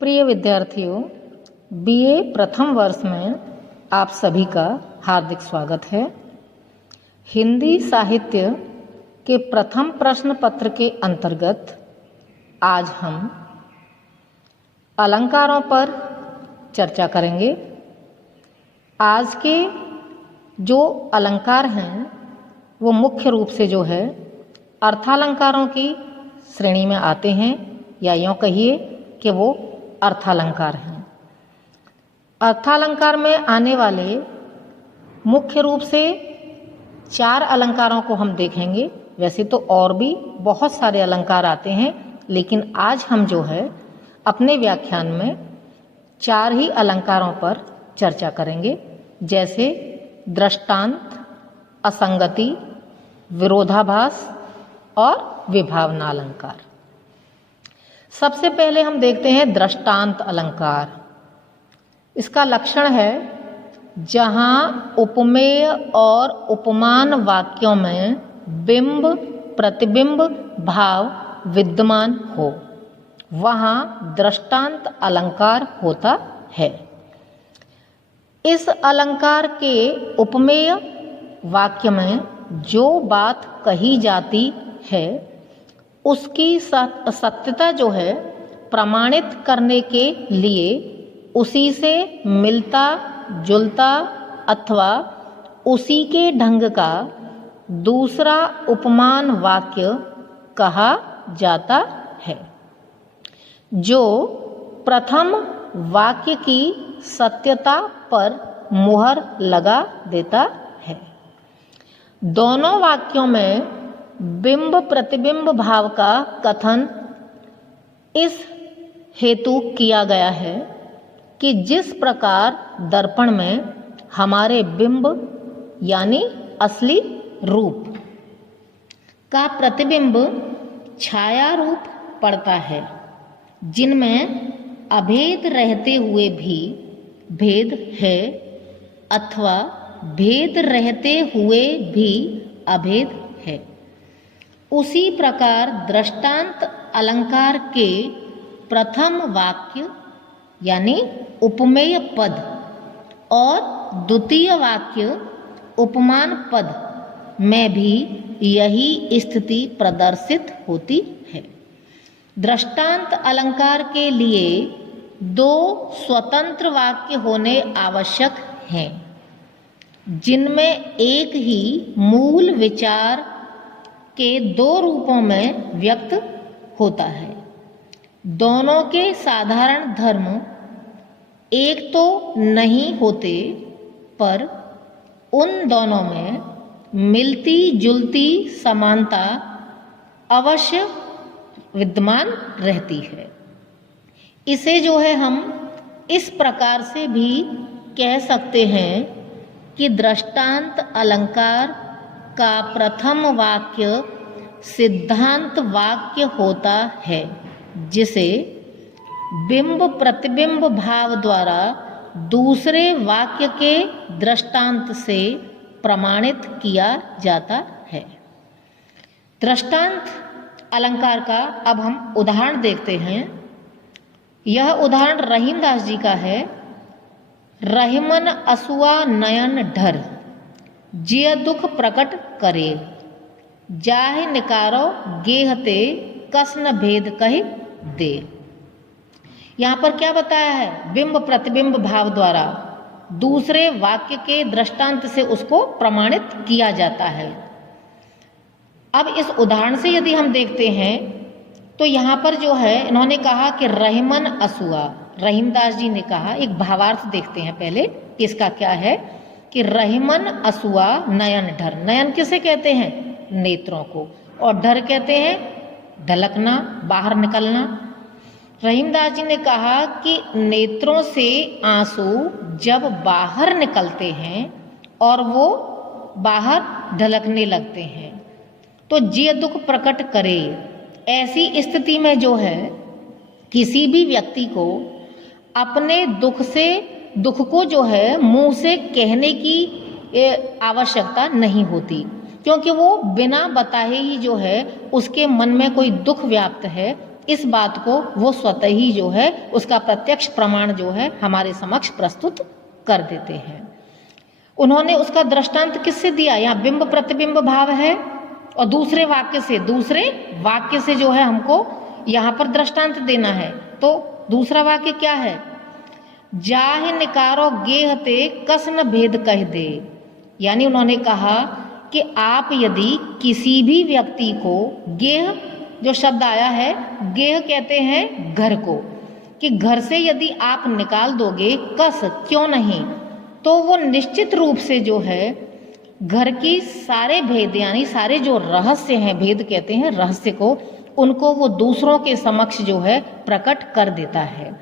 प्रिय विद्यार्थियों, बीए प्रथम वर्ष में आप सभी का हार्दिक स्वागत है। हिंदी साहित्य के प्रथम प्रश्न पत्र के अंतर्गत आज हम अलंकारों पर चर्चा करेंगे। आज के जो अलंकार हैं वो मुख्य रूप से जो है अर्थालंकारों की श्रेणी में आते हैं, या यूँ कहिए कि वो अर्थालंकार हैं। अर्थालंकार में आने वाले मुख्य रूप से 4 अलंकारों को हम देखेंगे। वैसे तो और भी बहुत सारे अलंकार आते हैं, लेकिन आज हम जो है अपने व्याख्यान में 4 ही अलंकारों पर चर्चा करेंगे, जैसे दृष्टांत, असंगति, विरोधाभास और विभावना अलंकार। सबसे पहले हम देखते हैं दृष्टांत अलंकार। इसका लक्षण है जहाँ उपमेय और उपमान वाक्यों में बिंब प्रतिबिंब भाव विद्यमान हो, वहाँ दृष्टांत अलंकार होता है। इस अलंकार के उपमेय वाक्य में जो बात कही जाती है उसकी सत्यता जो है प्रमाणित करने के लिए उसी से मिलता जुलता अथवा उसी के ढंग का दूसरा उपमान वाक्य कहा जाता है, जो प्रथम वाक्य की सत्यता पर मुहर लगा देता है। दोनों वाक्यों में बिंब प्रतिबिंब भाव का कथन इस हेतु किया गया है कि जिस प्रकार दर्पण में हमारे बिंब यानी असली रूप का प्रतिबिंब छाया रूप पड़ता है, जिनमें अभेद रहते हुए भी भेद है अथवा भेद रहते हुए भी अभेद है, उसी प्रकार दृष्टांत अलंकार के प्रथम वाक्य यानी उपमेय पद और द्वितीय वाक्य उपमान पद में भी यही स्थिति प्रदर्शित होती है। दृष्टांत अलंकार के लिए 2 स्वतंत्र वाक्य होने आवश्यक हैं, जिनमें एक ही मूल विचार के 2 रूपों में व्यक्त होता है। दोनों के साधारण धर्म एक तो नहीं होते, पर उन दोनों में मिलती जुलती समानता अवश्य विद्यमान रहती है। इसे जो है हम इस प्रकार से भी कह सकते हैं कि दृष्टांत अलंकार का प्रथम वाक्य सिद्धांत वाक्य होता है, जिसे बिंब प्रतिबिंब भाव द्वारा दूसरे वाक्य के दृष्टांत से प्रमाणित किया जाता है। दृष्टांत अलंकार का अब हम उदाहरण देखते हैं। यह उदाहरण रहीमदास जी का है। रहीमन असुआ नयन ढर, जिय दुख प्रकट करे, जाहि निकारो गेहते कस न भेद कहि दे। यहाँ पर क्या बताया है? बिंब प्रतिबिंब भाव द्वारा दूसरे वाक्य के दृष्टांत से उसको प्रमाणित किया जाता है। अब इस उदाहरण से यदि हम देखते हैं तो यहाँ पर जो है इन्होंने कहा कि रहीमन असुआ, रहीमदास जी ने कहा। एक भावार्थ देखते हैं पहले कि इसका क्या है कि रहीमन असुआ नयन ढर। नयन किसे कहते हैं? नेत्रों को। और ढर कहते हैं ढलकना, बाहर निकलना। रहीमदास जी ने कहा कि नेत्रों से आंसू जब बाहर निकलते हैं और वो बाहर ढलकने लगते हैं तो जिय दुख प्रकट करे। ऐसी स्थिति में जो है किसी भी व्यक्ति को अपने दुख को जो है मुंह से कहने की आवश्यकता नहीं होती, क्योंकि वो बिना बताए ही जो है उसके मन में कोई दुख व्याप्त है इस बात को वो स्वतः ही जो है उसका प्रत्यक्ष प्रमाण जो है हमारे समक्ष प्रस्तुत कर देते हैं। उन्होंने उसका दृष्टांत किससे दिया? यहाँ बिंब प्रतिबिंब भाव है और दूसरे वाक्य से जो है हमको यहाँ पर दृष्टांत देना है। तो दूसरा वाक्य क्या है? जाहि निकारो गेह ते कस न भेद कह दे। यानी उन्होंने कहा कि आप यदि किसी भी व्यक्ति को, गेह जो शब्द आया है, गेह कहते हैं घर को, कि घर से यदि आप निकाल दोगे, कस क्यों नहीं, तो वो निश्चित रूप से जो है घर की सारे भेद यानी सारे जो रहस्य हैं, भेद कहते हैं रहस्य को, उनको वो दूसरों के समक्ष जो है प्रकट कर देता है।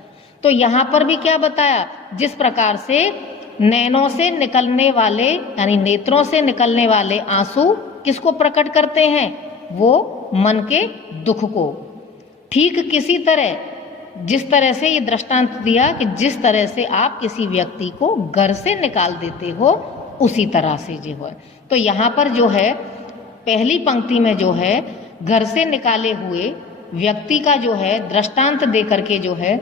तो यहाँ पर भी क्या बताया? जिस प्रकार से नैनों से निकलने वाले यानी नेत्रों से निकलने वाले आंसू किसको प्रकट करते हैं? वो मन के दुख को। ठीक किसी तरह जिस तरह से ये दृष्टांत दिया कि जिस तरह से आप किसी व्यक्ति को घर से निकाल देते हो, उसी तरह से जो है। तो यहाँ पर जो है पहली पंक्ति में जो है घर से निकाले हुए व्यक्ति का जो है दृष्टांत दे करके जो है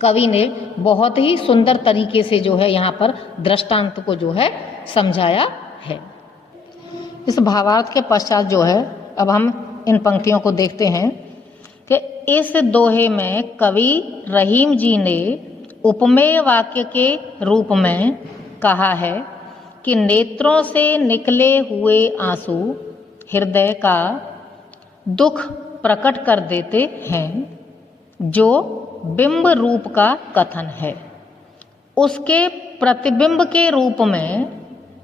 कवि ने बहुत ही सुंदर तरीके से जो है यहाँ पर दृष्टांत को जो है समझाया है। इस भावार्थ के पश्चात जो है अब हम इन पंक्तियों को देखते हैं कि इस दोहे में कवि रहीम जी ने उपमेय वाक्य के रूप में कहा है कि नेत्रों से निकले हुए आंसू हृदय का दुख प्रकट कर देते हैं, जो बिंब रूप का कथन है। उसके प्रतिबिंब के रूप में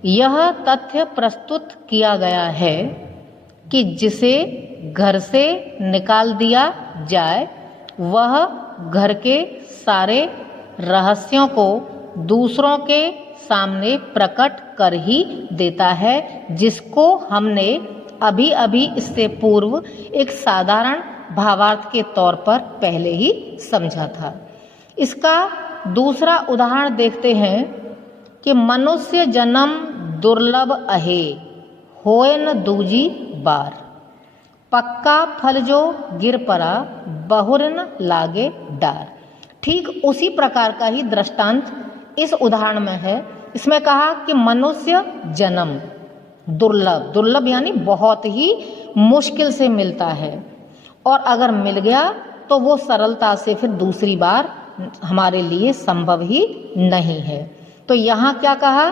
यह तथ्य प्रस्तुत किया गया है कि जिसे घर से निकाल दिया जाए वह घर के सारे रहस्यों को दूसरों के सामने प्रकट कर ही देता है, जिसको हमने अभी अभी इससे पूर्व एक साधारण भावार्थ के तौर पर पहले ही समझा था। इसका दूसरा उदाहरण देखते हैं कि मनुष्य जन्म दुर्लभ अहे, होए न दूजी बार, पक्का फल जो गिर पड़ा, बहुर न लागे डार। ठीक उसी प्रकार का ही दृष्टांत इस उदाहरण में है। इसमें कहा कि मनुष्य जन्म दुर्लभ, दुर्लभ यानी बहुत ही मुश्किल से मिलता है, और अगर मिल गया तो वो सरलता से फिर दूसरी बार हमारे लिए संभव ही नहीं है। तो यहाँ क्या कहा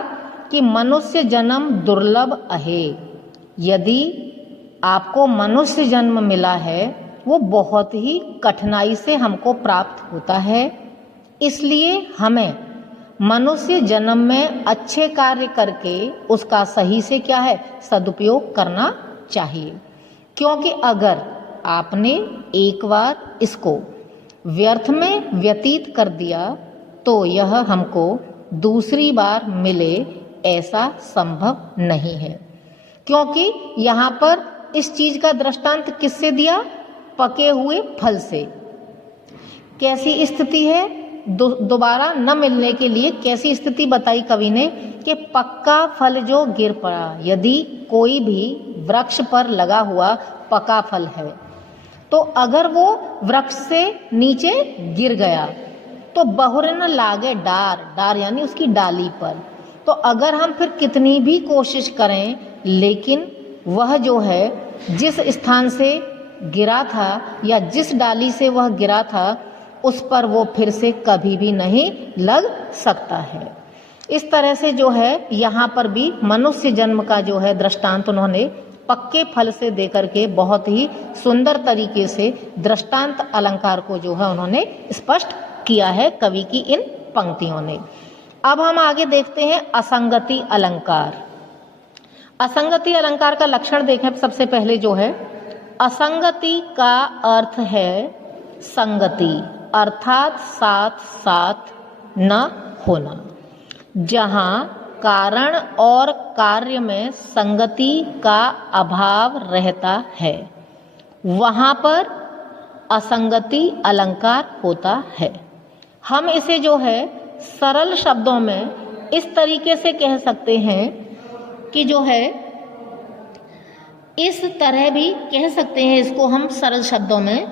कि मनुष्य जन्म दुर्लभ अहे। यदि आपको मनुष्य जन्म मिला है वो बहुत ही कठिनाई से हमको प्राप्त होता है, इसलिए हमें मनुष्य जन्म में अच्छे कार्य करके उसका सही से क्या है सदुपयोग करना चाहिए। क्योंकि अगर आपने एक बार इसको व्यर्थ में व्यतीत कर दिया तो यह हमको दूसरी बार मिले ऐसा संभव नहीं है। क्योंकि यहाँ पर इस चीज का दृष्टांत किससे दिया? पके हुए फल से। कैसी स्थिति है? दोबारा न मिलने के लिए कैसी स्थिति बताई कवि ने कि पक्का फल जो गिर पड़ा। यदि कोई भी वृक्ष पर लगा हुआ पका फल है तो अगर वो वृक्ष से नीचे गिर गया तो बहुर न लागे डार, डार यानी उसकी डाली पर। तो अगर हम फिर कितनी भी कोशिश करें लेकिन वह जो है जिस स्थान से गिरा था या जिस डाली से वह गिरा था उस पर वो फिर से कभी भी नहीं लग सकता है। इस तरह से जो है यहाँ पर भी मनुष्य जन्म का जो है दृष्टांत उन्होंने पक्के फल से देकर के बहुत ही सुंदर तरीके से दृष्टांत अलंकार को जो है उन्होंने स्पष्ट किया है कवि की इन पंक्तियों ने। अब हम आगे देखते हैं असंगति अलंकार। असंगति अलंकार का लक्षण देखें सबसे पहले जो है असंगति का अर्थ है संगति अर्थात साथ साथ न होना। जहाँ कारण और कार्य में संगति का अभाव रहता है वहाँ पर असंगति अलंकार होता है। हम इसे जो है सरल शब्दों में इस तरीके से कह सकते हैं कि जो है इस तरह भी कह सकते हैं इसको हम सरल शब्दों में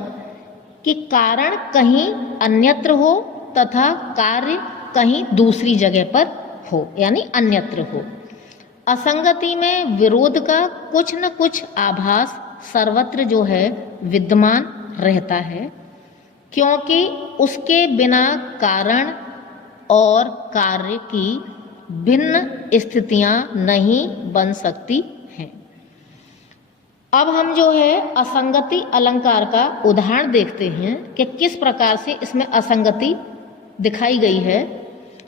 कि कारण कहीं अन्यत्र हो तथा कार्य कहीं दूसरी जगह पर हो, यानी अन्यत्र हो। असंगति में विरोध का कुछ न कुछ आभास सर्वत्र जो है विद्यमान रहता है, क्योंकि उसके बिना कारण और कार्य की भिन्न स्थितियां नहीं बन सकती हैं। अब हम जो है असंगति अलंकार का उदाहरण देखते हैं कि किस प्रकार से इसमें असंगति दिखाई गई है।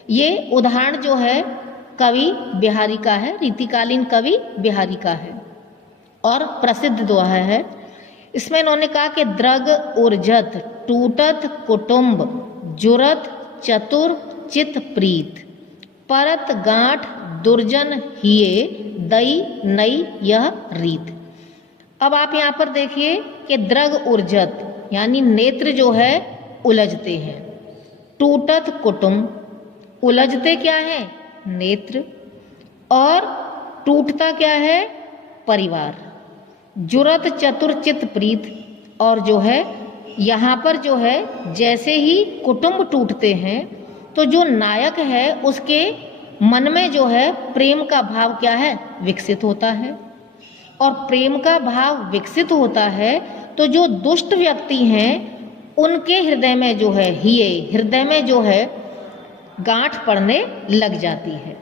ये उदाहरण जो है कवि बिहारी का है, रीतिकालीन कवि बिहारी का है और प्रसिद्ध दोहा है। इसमें इन्होंने कहा कि द्रग उर्जत टूटत कुटुंब जुरत चतुर चित प्रीत परत गांठ दुर्जन हिये दई नई यह रीत। अब आप यहाँ पर देखिए कि द्रग उर्जत यानी नेत्र जो है उलझते हैं, टूटत कुटुंब उलझते क्या है नेत्र, और टूटता क्या है परिवार, जुरत चतुर चित प्रीत, और जो है यहाँ पर जो है जैसे ही कुटुंब टूटते हैं तो जो नायक है उसके मन में जो है प्रेम का भाव क्या है विकसित होता है, और प्रेम का भाव विकसित होता है तो जो दुष्ट व्यक्ति हैं उनके हृदय में जो है हृदय में जो है गांठ पड़ने लग जाती है।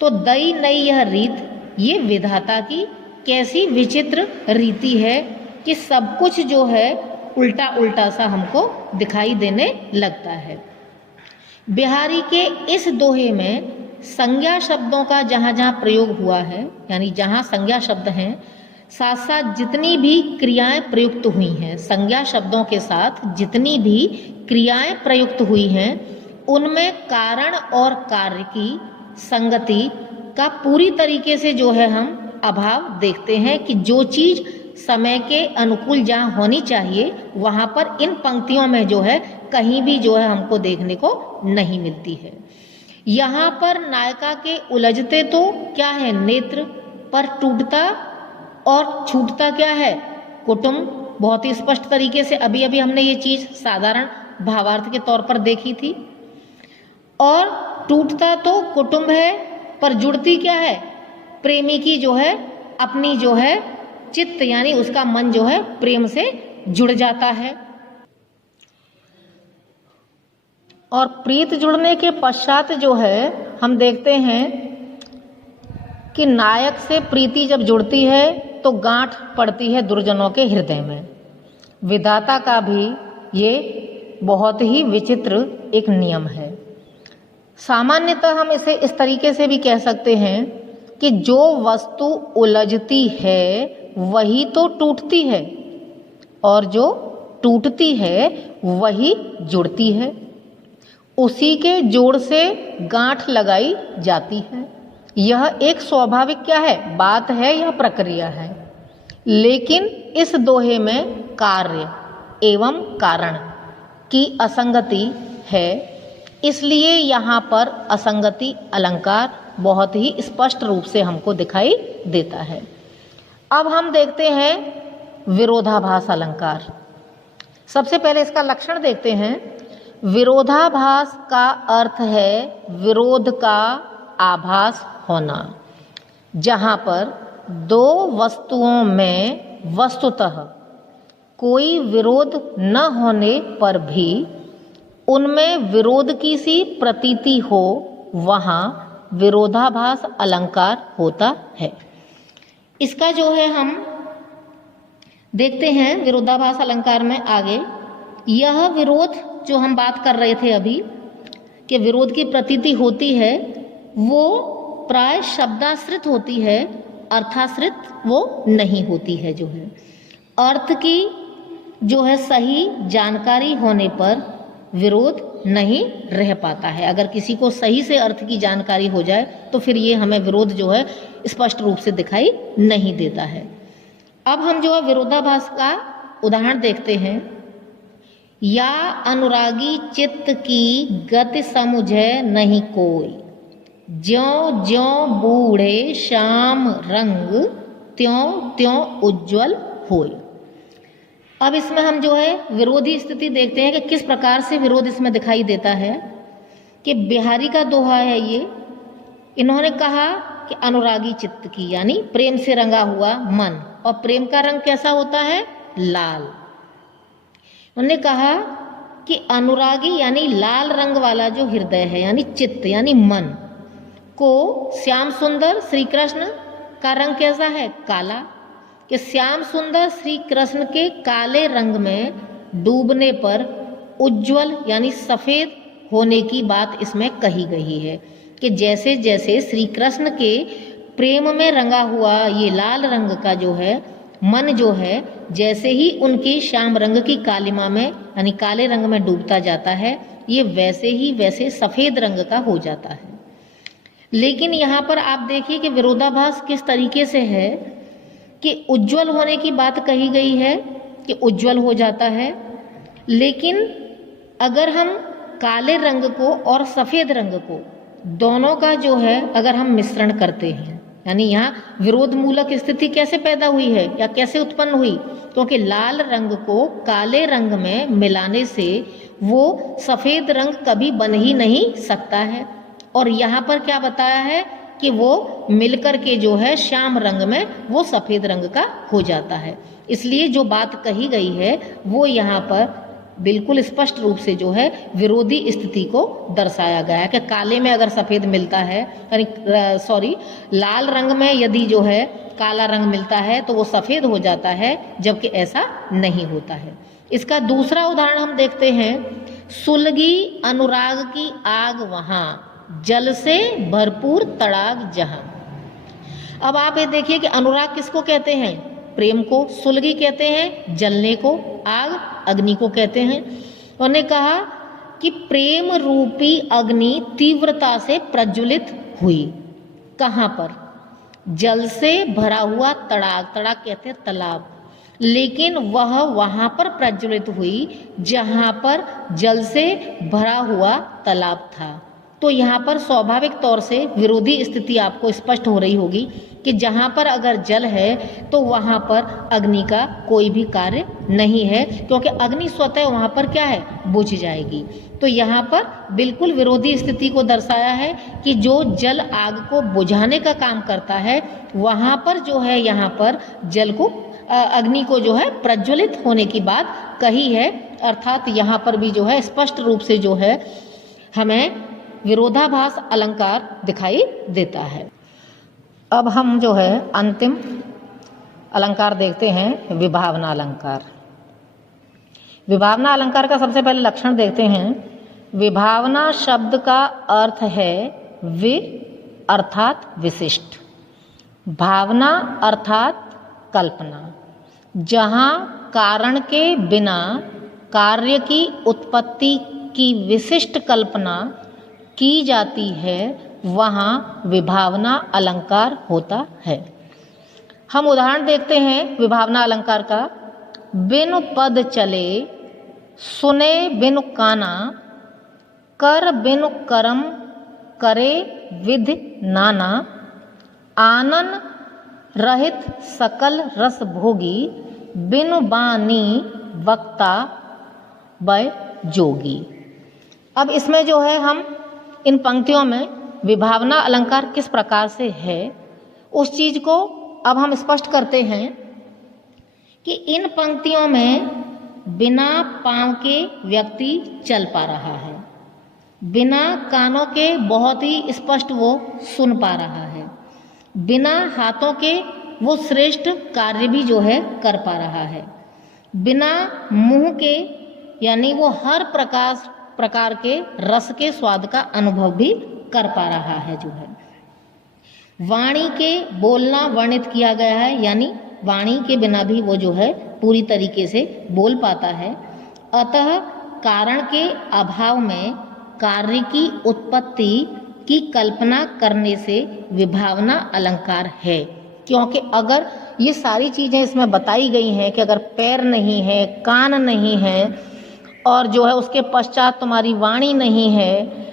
तो दई नई यह रीत, ये विधाता की कैसी विचित्र रीति है कि सब कुछ जो है उल्टा उल्टा सा हमको दिखाई देने लगता है। बिहारी के इस दोहे में संज्ञा शब्दों का जहाँ जहाँ प्रयोग हुआ है, यानी जहाँ संज्ञा शब्द हैं साथ साथ जितनी भी क्रियाएं प्रयुक्त हुई हैं, संज्ञा शब्दों के साथ जितनी भी क्रियाएं प्रयुक्त हुई हैं उनमें कारण और कार्य की संगति का पूरी तरीके से जो है हम अभाव देखते हैं कि जो चीज समय के अनुकूल जहाँ होनी चाहिए वहाँ पर इन पंक्तियों में जो है कहीं भी जो है हमको देखने को नहीं मिलती है। यहाँ पर नायिका के उलझते तो क्या है नेत्र, पर टूटता और छूटता क्या है कुटुंब। बहुत ही स्पष्ट तरीके से अभी अभी हमने ये चीज साधारण भावार्थ के तौर पर देखी थी। और टूटता तो कुटुंब है पर जुड़ती क्या है प्रेमी की जो है अपनी जो है चित्त, यानी उसका मन जो है प्रेम से जुड़ जाता है। और प्रीत जुड़ने के पश्चात जो है हम देखते हैं कि नायक से प्रीति जब जुड़ती है तो गांठ पड़ती है दुर्जनों के हृदय में। विधाता का भी ये बहुत ही विचित्र एक नियम है। सामान्यतः हम इसे इस तरीके से भी कह सकते हैं कि जो वस्तु उलझती है वही तो टूटती है और जो टूटती है वही जुड़ती है। उसी के जोड़ से गांठ लगाई जाती है। यह एक स्वाभाविक क्या है बात है, यह प्रक्रिया है। लेकिन इस दोहे में कार्य एवं कारण की असंगति है, इसलिए यहाँ पर असंगति अलंकार बहुत ही स्पष्ट रूप से हमको दिखाई देता है। अब हम देखते हैं विरोधाभास अलंकार। सबसे पहले इसका लक्षण देखते हैं। विरोधाभास का अर्थ है विरोध का आभास होना, जहाँ पर दो वस्तुओं में वस्तुतः कोई विरोध न होने पर भी उनमें विरोध की सी प्रतीति हो, वहाँ विरोधाभास अलंकार होता है। इसका जो है हम देखते हैं विरोधाभास अलंकार में आगे। यह विरोध जो हम बात कर रहे थे अभी कि विरोध की प्रतीति होती है, वो प्राय शब्दाश्रित होती है, अर्थाश्रित वो नहीं होती है। जो है अर्थ की जो है सही जानकारी होने पर विरोध नहीं रह पाता है। अगर किसी को सही से अर्थ की जानकारी हो जाए तो फिर ये हमें विरोध जो है स्पष्ट रूप से दिखाई नहीं देता है। अब हम जो है विरोधाभास का उदाहरण देखते हैं। या अनुरागी चित्त की गति समुझे नहीं कोई, ज्यों ज्यों बूढ़े श्याम रंग त्यों त्यों उज्ज्वल होय। अब इसमें हम जो है विरोधी स्थिति देखते हैं कि किस प्रकार से विरोध इसमें दिखाई देता है। कि बिहारी का दोहा है ये, इन्होंने कहा कि अनुरागी चित्त की, यानी प्रेम से रंगा हुआ मन, और प्रेम का रंग कैसा होता है? लाल। उन्होंने कहा कि अनुरागी यानी लाल रंग वाला जो हृदय है, यानी चित्त यानी मन को श्याम सुंदर श्री कृष्ण का रंग कैसा है? काला। कि श्याम सुंदर श्री कृष्ण के काले रंग में डूबने पर उज्जवल यानी सफेद होने की बात इसमें कही गई है। कि जैसे जैसे श्री कृष्ण के प्रेम में रंगा हुआ ये लाल रंग का जो है मन जो है, जैसे ही उनकी श्याम रंग की कालिमा में यानी काले रंग में डूबता जाता है, ये वैसे ही वैसे सफेद रंग का हो जाता है। लेकिन यहाँ पर आप देखिए कि विरोधाभास किस तरीके से है कि उज्जवल होने की बात कही गई है कि उज्जवल हो जाता है, लेकिन अगर हम काले रंग को और सफ़ेद रंग को दोनों का जो है अगर हम मिश्रण करते हैं, यानी यहाँ विरोध मूलक स्थिति कैसे पैदा हुई है या कैसे उत्पन्न हुई? क्योंकि लाल रंग को काले रंग में मिलाने से वो सफ़ेद रंग कभी बन ही नहीं सकता है। और यहाँ पर क्या बताया है कि वो मिलकर के जो है श्याम रंग में वो सफ़ेद रंग का हो जाता है। इसलिए जो बात कही गई है वो यहाँ पर बिल्कुल स्पष्ट रूप से जो है विरोधी स्थिति को दर्शाया गया है कि काले में अगर सफ़ेद मिलता है, यानी लाल रंग में यदि जो है काला रंग मिलता है तो वो सफ़ेद हो जाता है, जबकि ऐसा नहीं होता है। इसका दूसरा उदाहरण हम देखते हैं, सुलगी अनुराग की आग वहाँ, जल से भरपूर तड़ाग जहाँ। अब आप ये देखिए कि अनुराग किसको कहते हैं? प्रेम को। सुलगी कहते हैं जलने को, आग अग्नि को कहते हैं। उन्होंने कहा कि प्रेम रूपी अग्नि तीव्रता से प्रज्वलित हुई। कहाँ पर? जल से भरा हुआ तड़ाग, तड़ाग कहते हैं तालाब, लेकिन वह वहाँ पर प्रज्वलित हुई जहाँ पर जल से भरा हुआ तालाब था। तो यहाँ पर स्वाभाविक तौर से विरोधी स्थिति आपको स्पष्ट हो रही होगी कि जहाँ पर अगर जल है तो वहाँ पर अग्नि का कोई भी कार्य नहीं है, क्योंकि अग्नि स्वतः वहाँ पर क्या है? बुझ जाएगी। तो यहाँ पर बिल्कुल विरोधी स्थिति को दर्शाया है कि जो जल आग को बुझाने का काम करता है, वहाँ पर जो है यहाँ पर जल को अग्नि को जो है प्रज्वलित होने की बात कही है। अर्थात यहाँ पर भी जो है स्पष्ट रूप से जो है हमें विरोधाभास अलंकार दिखाई देता है। अब हम जो है अंतिम अलंकार देखते हैं, विभावना अलंकार। विभावना अलंकार का सबसे पहले लक्षण देखते हैं। विभावना शब्द का अर्थ है वि अर्थात विशिष्ट, भावना अर्थात कल्पना। जहाँ कारण के बिना कार्य की उत्पत्ति की विशिष्ट कल्पना की जाती है, वहाँ विभावना अलंकार होता है। हम उदाहरण देखते हैं विभावना अलंकार का। बिनु पद चले, सुने बिनु काना, कर बिनु कर्म, करे विधि नाना, आनन रहित सकल रस भोगी, बिनु बानी वक्ता वै जोगी। अब इसमें जो है हम इन पंक्तियों में विभावना अलंकार किस प्रकार से है उस चीज को अब हम स्पष्ट करते हैं कि इन पंक्तियों में बिना पांव के व्यक्ति चल पा रहा है, बिना कानों के बहुत ही स्पष्ट वो सुन पा रहा है, बिना हाथों के वो श्रेष्ठ कार्य भी जो है कर पा रहा है, बिना मुंह के यानी वो हर प्रकार के रस के स्वाद का अनुभव भी कर पा रहा है। जो है वाणी के बोलना वर्णित किया गया है, यानी वाणी के बिना भी वो जो है पूरी तरीके से बोल पाता है। अतः कारण के अभाव में कार्य की उत्पत्ति की कल्पना करने से विभावना अलंकार है। क्योंकि अगर ये सारी चीज़ें इसमें बताई गई हैं कि अगर पैर नहीं है, कान नहीं है और जो है उसके पश्चात तुम्हारी वाणी नहीं है,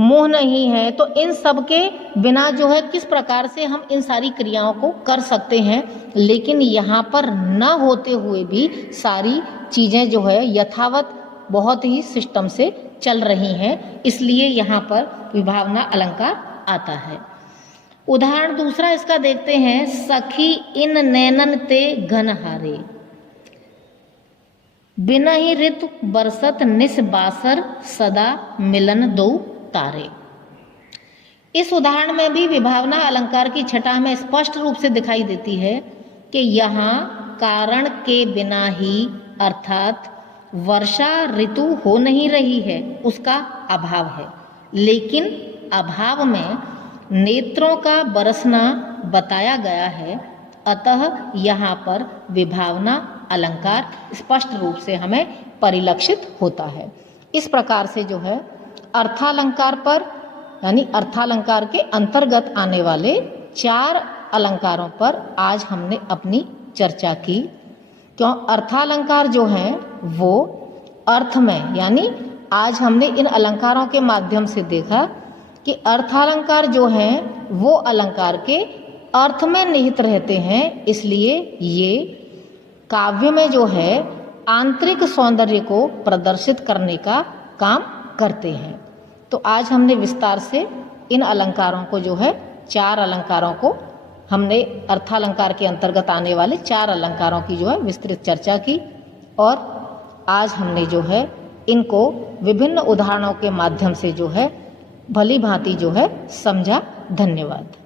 मोह नहीं है, तो इन सब के बिना जो है किस प्रकार से हम इन सारी क्रियाओं को कर सकते हैं। लेकिन यहाँ पर न होते हुए भी सारी चीज़ें जो है यथावत बहुत ही सिस्टम से चल रही हैं, इसलिए यहाँ पर विभावना अलंकार आता है। उदाहरण दूसरा इसका देखते हैं, सखी इन नैनन ते घनहारे, बिना ही ऋतु बरसत निस बासर, सदा मिलन दो तारे। इस उदाहरण में भी विभावना अलंकार की छटा हमें स्पष्ट रूप से दिखाई देती है कि यहाँ कारण के बिना ही अर्थात वर्षा ऋतु हो नहीं रही है, उसका अभाव है, लेकिन अभाव में नेत्रों का बरसना बताया गया है, अतः यहाँ पर विभावना अलंकार स्पष्ट रूप से हमें परिलक्षित होता है। इस प्रकार से जो है अर्थालंकार पर यानी अर्थालंकार के अंतर्गत आने वाले 4 अलंकारों पर आज हमने अपनी चर्चा की। क्यों अर्थालंकार जो हैं वो अर्थ में, यानी आज हमने इन अलंकारों के माध्यम से देखा कि अर्थालंकार जो हैं वो अलंकार के अर्थ में निहित रहते हैं, इसलिए ये काव्य में जो है आंतरिक सौंदर्य को प्रदर्शित करने का काम करते हैं। तो आज हमने विस्तार से इन अलंकारों को जो है 4 अलंकारों को हमने अर्थालंकार के अंतर्गत आने वाले 4 अलंकारों की जो है विस्तृत चर्चा की, और आज हमने जो है इनको विभिन्न उदाहरणों के माध्यम से जो है भली भांति जो है समझा। धन्यवाद।